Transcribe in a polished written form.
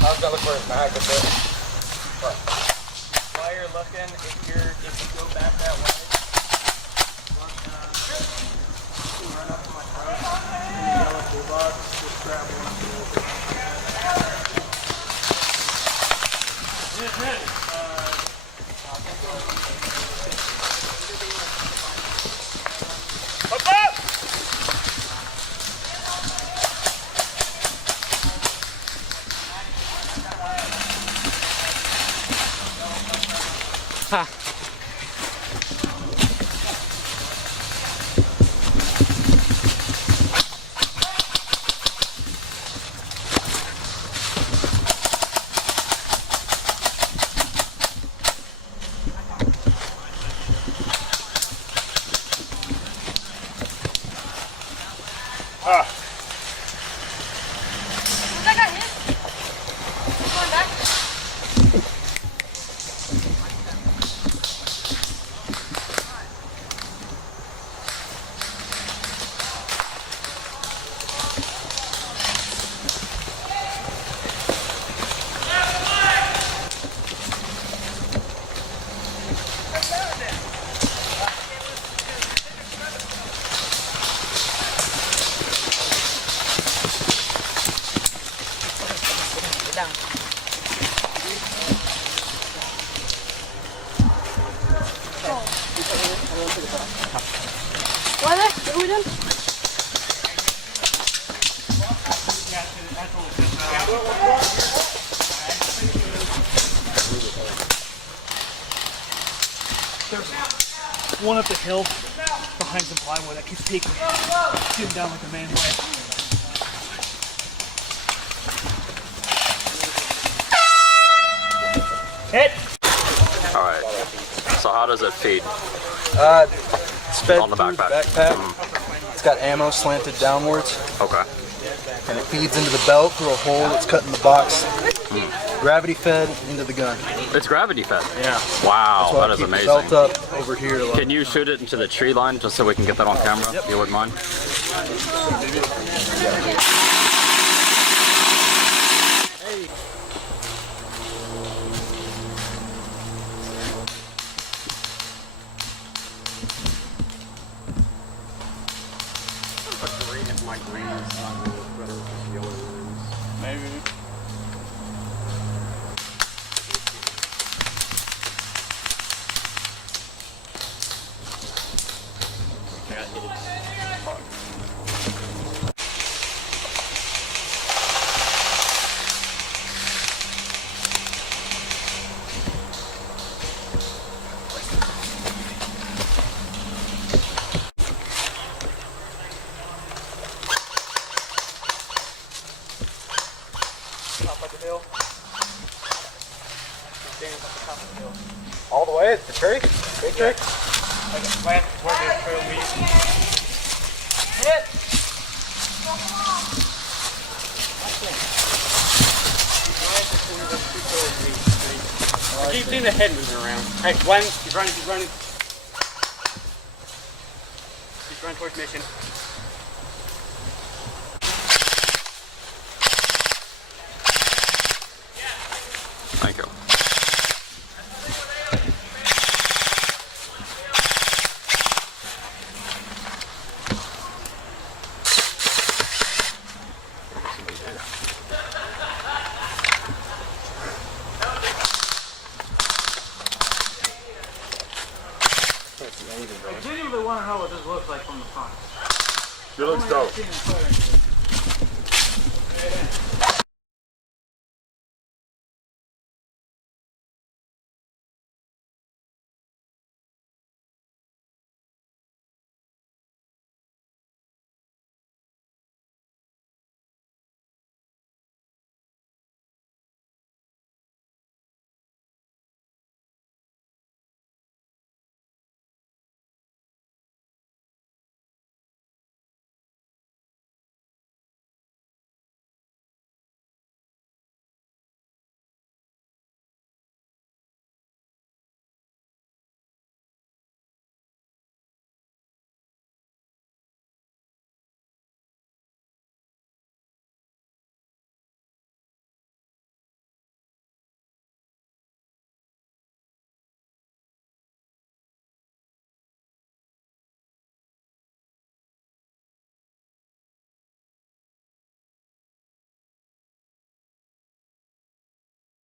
I was gonna look for his mag a bit. While you're looking, if you go back that way, run up to my truck, and the yellow toolbox, just grab one of those. Up, up! Ha. That got hit. He's going back. Down. Why there? What are we doing? There's one up the hill behind some plywood that keeps peeking. Shooting down like a man way. Hit! Alright. So how does it feed? It's fed On the through backpack. It's got ammo slanted downwards, Okay. and it feeds into the belt through a hole that's cut in the box. Gravity fed into the gun. It's gravity fed. Yeah. Wow, So I that is keep amazing. the belt up over here. Can you shoot it into the tree line just so we can get that on camera? If you wouldn't mind. Maybe. Top of the hill. Standing at the top of the hill. All the way? The tree? Big tree? Like a plant where the trail leads. Hit! I keep seeing the head moving around. Hey, one, he's running, he's running. He's running towards mission. Thank you. I genuinely want to know what this looks like from the front. It looks dope. I've never seen it in photos.